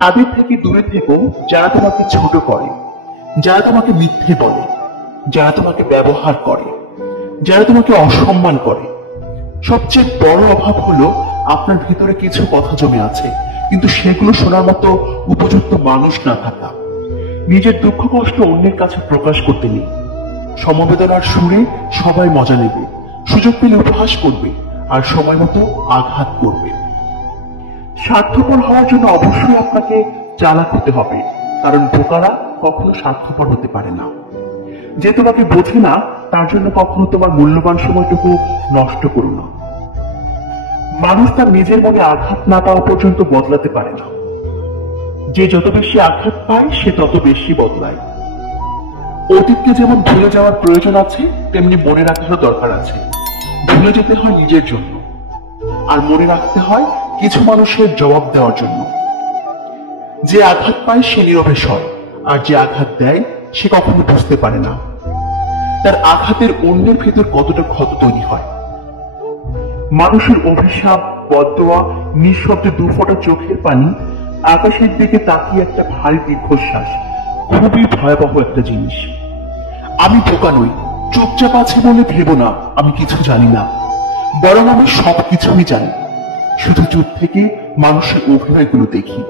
তাদের থেকে দূরে থেকো যারা তোমাকে ছোট করে, যারা তোমাকে মিথ্যে বলে, যারা তোমাকে ব্যবহার করে, যারা তোমাকে অসম্মান করে। সবচেয়ে বড় অভাব হলো আপনার ভিতরে কিছু কথা জমে আছে, কিন্তু সেগুলো শোনার মতো উপযুক্ত মানুষ না থাকা। নিজের দুঃখ কষ্ট অন্যের কাছে প্রকাশ করতে নেই। সমবেদনার সুরে সবাই মজা নেবে, সুযোগ পেলে উপহাস করবে, আর সময় মতো আঘাত করবে। স্বার্থপর হওয়ার জন্য অবশ্যই আপনাকে চালাক হতে হবে, কারণ বোকারা কখনো স্বার্থপর হতে পারে না। যে তোমাকে বোঝে না তার জন্য কখনো তোমার মূল্যবান সময়টুকু নষ্ট করো না। মানুষ তার নিজের মনে আঘাত না পাওয়া পর্যন্ত বদলাতে পারে না। যে যত বেশি আঘাত পায় সে তত বেশি বদলায়। অতীতকে যেমন ভুলে যাওয়ার প্রয়োজন আছে, তেমনি মনে রাখারও দরকার আছে। ভুলে যেতে হয় নিজের জন্য, আর মনে রাখতে হয় কিছু মানুষের জবাব দেওয়ার জন্য। যে আঘাত পায় সে নীরবে সয়, আর যে আঘাত দেয় সে কখনো বুঝতে পারে না তার আঘাতের অন্যের ভেতর কতটা ক্ষত তৈরি হয়। মানুষের অভিশাপ, বদদোয়া, নিঃশব্দে দুফোঁটা চোখের পানি, আকাশের দিকে তাকিয়ে একটা ভারী দীর্ঘশ্বাস খুবই ভয়াবহ একটা জিনিস। আমি বোকা নই, চুপচাপ আছে বলে ভেবো না আমি কিছু জানি না, বরং আমি সবকিছুই জানি। শুধু চুপ থেকে মানুষের অভিনয়গুলো দেখি।